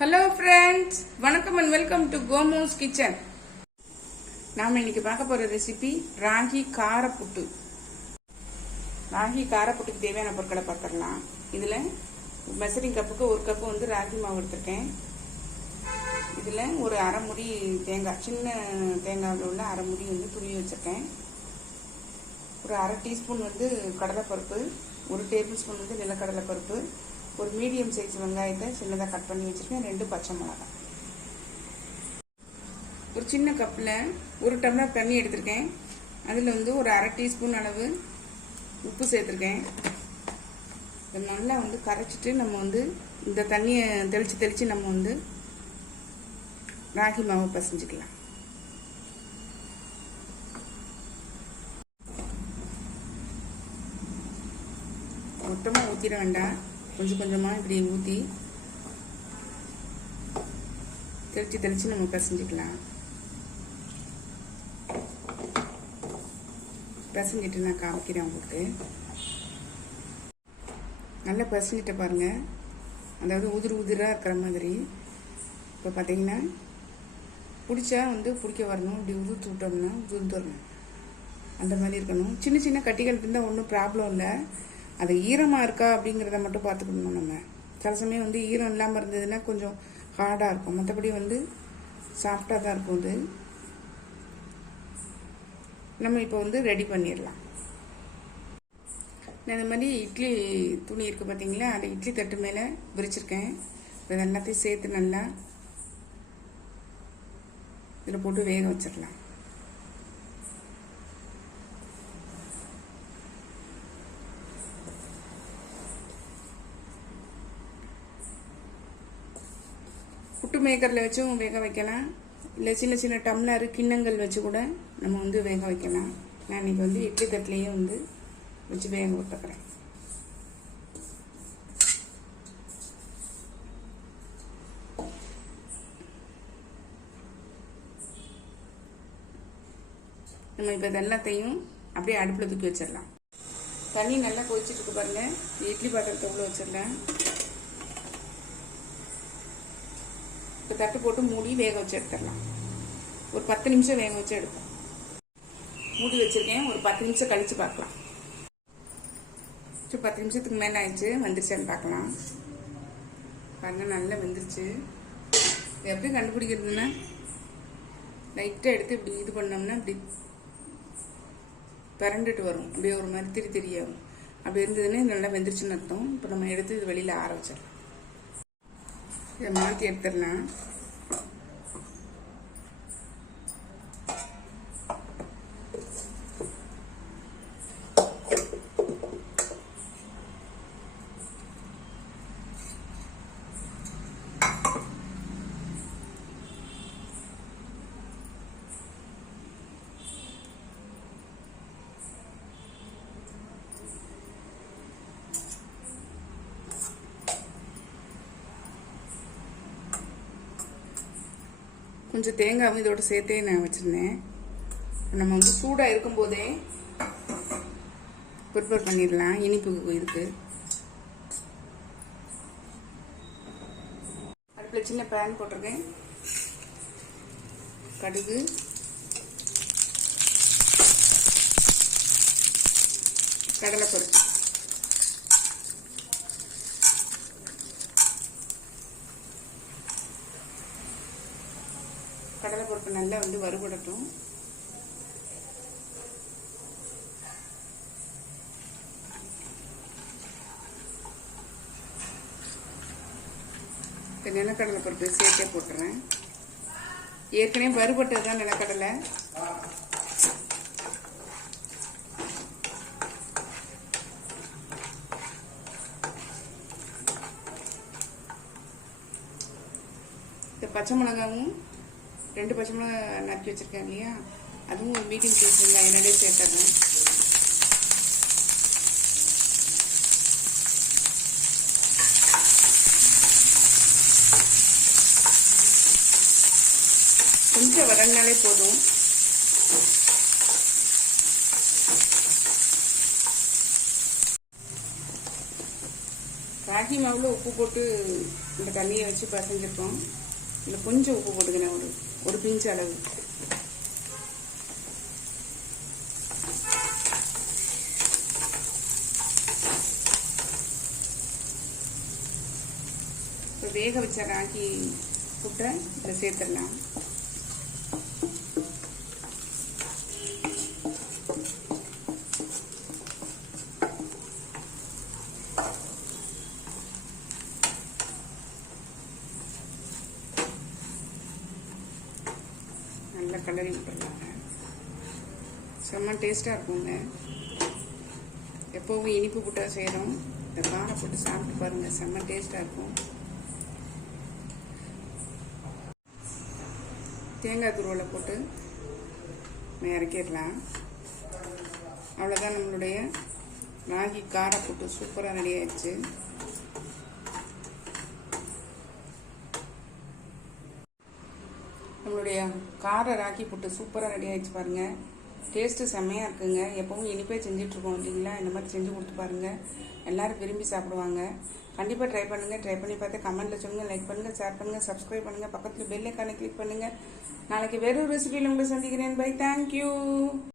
Hello friends, வணக்கம் and welcome to கோமோஸ் kitchen. நாம் இன்னைக்கு பார்க்க போகிற ரெசிபி ராகி காரப்புட்டு. ராகி காரப்புட்டுக்கு தேவையான பொருட்களை பார்த்துடலாம். இதில் மெசரிங் கப்புக்கு ஒரு கப்பு வந்து ராகி மாவு எடுத்திருக்கேன். இதில் ஒரு அரை முடி தேங்காய், சின்ன தேங்காயில் உள்ள அரை முடி வந்து துருவி வச்சுருக்கேன். ஒரு அரை டீஸ்பூன் வந்து கடலைப்பருப்பு, ஒரு டேபிள் ஸ்பூன் வந்து நிலக்கடலைப்பருப்பு, ஒரு மீடியம் சைஸ் வெங்காயத்தை சின்னதாக கட் பண்ணி வச்சுருக்கேன், 2 பச்சை மிளகாய். ஒரு சின்ன கப்பில் ஒரு டம்ளர் தண்ணி எடுத்திருக்கேன். அதில் வந்து ஒரு அரை டீஸ்பூன் அளவு உப்பு சேர்த்துருக்கேன். இதை நல்லா வந்து கரைச்சிட்டு நம்ம வந்து இந்த தண்ணியை தெளித்து நம்ம வந்து ராகி மாவு பசைஞ்சிக்கலாம். மொத்தமாக ஊற்றிட வேண்டாம், கொஞ்சம் கொஞ்சமாக இப்படி ஊற்றி தெளித்து நம்ம பிசைஞ்சிக்கலாம். பிசைஞ்சிட்டு நான் காமிக்கிறேன் உங்களுக்கு. நல்லா பிசைஞ்சிட்ட பாருங்கள், அதாவது உதிராக இருக்கிற மாதிரி. இப்போ பார்த்தீங்கன்னா பிடிச்சா வந்து பிடிக்க வரணும், இப்படி உதுத்து விட்டோம்னா உதுந்துடணும், அந்த மாதிரி இருக்கணும். சின்ன சின்ன கட்டிகள் இருந்தால் ஒன்றும் ப்ராப்ளம் இல்லை. அது ஈரமாக இருக்கா அப்படிங்கிறத மட்டும் பார்த்துக்கணும். நம்ம சில சமயம் வந்து ஈரம் இல்லாமல் இருந்ததுன்னா கொஞ்சம் ஹார்டாக இருக்கும், மற்றபடி வந்து சாஃப்டாக தான் இருக்கும். இது நம்ம இப்போ வந்து ரெடி பண்ணிடலாம். நான் இந்த மாதிரி இட்லி துணி இருக்குது பார்த்தீங்களா, அதை இட்லி தட்டு மேலே விரிச்சிருக்கேன். இது எல்லாத்தையும் சேர்த்து நல்லா இதில் போட்டு வேக வச்சிடலாம். புட்டு மேக்கரில் வச்சும் வேக வைக்கலாம், இல்லை சின்ன சின்ன டம்ளர் கிண்ணங்கள் வச்சு கூட நம்ம வந்து வேக வைக்கலாம். நான் இன்றைக்கி வந்து இட்லி தட்டிலேயே வந்து வச்சு வேக விட்டுக்கிறேன். நம்ம இப்போ எல்லாத்தையும் அப்படியே அடுப்பில் தூக்கி வச்சிடலாம். தண்ணி நல்லா கொதிச்சுட்டு இருக்கு பாருங்கள். இட்லி பாத்திரத்தை உள்ள வச்சிடலாம். இப்போ தட்டு போட்டு மூடி வேக வச்சு எடுத்துடலாம். ஒரு 10 நிமிஷம் வேக வச்சு எடுப்போம். மூடி வச்சுருக்கேன், ஒரு 10 நிமிஷம் கழித்து பார்க்கலாம். 10 நிமிஷத்துக்கு மேலே ஆயிடுச்சு, வந்துருச்சான்னு பார்க்கலாம். பாருங்கள், நல்லா வெந்துருச்சு. எப்படி கண்டுபிடிக்கிறதுன்னா, லைட்டாக எடுத்து இப்படி இது பண்ணோம்னா இப்படி பரண்டுட்டு வரும், அப்படியே ஒரு மாதிரி திரியாகும். அப்படி இருந்ததுன்னா நல்லா வெந்துருச்சுன்னு அர்த்தம். இப்போ நம்ம எடுத்து இது வெளியில் ஆற வச்சிடலாம். இதை மாற்றி எடுத்துடலாம். கொஞ்சம் தேங்காவும் இதோட சேர்த்தே நான் வச்சுருந்தேன். நம்ம வந்து சூடாக இருக்கும்போதே ப்ரிப்பேர் பண்ணிடலாம். இனிப்புக்கு இதுக்கு அடுப்பில் சின்ன பேன் போட்டிருக்கேன். கடுகு, கடலைப்பருப்பு, கடலைப்பருப்பு நல்லா வந்து வறுபடட்டும். நிலக்கடலைப்பருப்பு சேர்த்தே போட்டுறேன். ஏற்கனவே வறுபட்டது தான் நிலக்கடலை. இந்த பச்சை மிளகாவும் 2 பச்சை மிளகாய் நறுக்கி வச்சுருக்கேன் இல்லையா, அதுவும் ஒரு மீடியம் சைஸ் வெங்காயம் என்னடே சேர்த்துறேன். கொஞ்சம் வரனாலே போதும். ராகி மாவில் உப்பு போட்டு இந்த தண்ணியை வச்சு பசஞ்சிருக்கோம். இதில் கொஞ்சம் உப்பு போட்டுக்கிறேன், ஒரு பிஞ்சு அளவு. இப்போ வேக வச்ச ராகி புட்டை இதில் சேர்த்துடலாம். நல்லா கலரி விட்டுருலாங்க. செம்ம டேஸ்ட்டாக இருக்குங்க. எப்போவும் இனிப்பு புட்டா செய்கிறோம், இந்த காரை போட்டு சாப்பிட்டு பாருங்கள், செம்ம டேஸ்ட்டாக இருக்கும். தேங்காய் துருவலை போட்டு இறக்கிடலாம். அவ்வளோதான், நம்மளுடைய ராகி காரை புட்டு சூப்பராக ரெடி ஆயிடுச்சு. நம்மளுடைய கார ராகி புட்டு சூப்பராக ரெடி ஆகிடுச்சு பாருங்கள். டேஸ்ட்டு செம்மையாக இருக்குங்க. எப்பவும் இனிப்பே செஞ்சிட்ருக்கோம் இல்லைங்களா, இந்த மாதிரி செஞ்சு கொடுத்து பாருங்கள், எல்லோரும் விரும்பி சாப்பிடுவாங்க. கண்டிப்பாக ட்ரை பண்ணுங்கள். ட்ரை பண்ணி பார்த்து கமெண்ட்டில் சொல்லுங்கள், லைக் பண்ணுங்கள், ஷேர் பண்ணுங்கள், சப்ஸ்கிரைப் பண்ணுங்கள், பக்கத்தில் பெல் ஐக்கானை கிளிக் பண்ணுங்கள். நாளைக்கு வேறொரு ரெசிபியில் உங்களை சந்திக்கிறேன். Bye, thank you.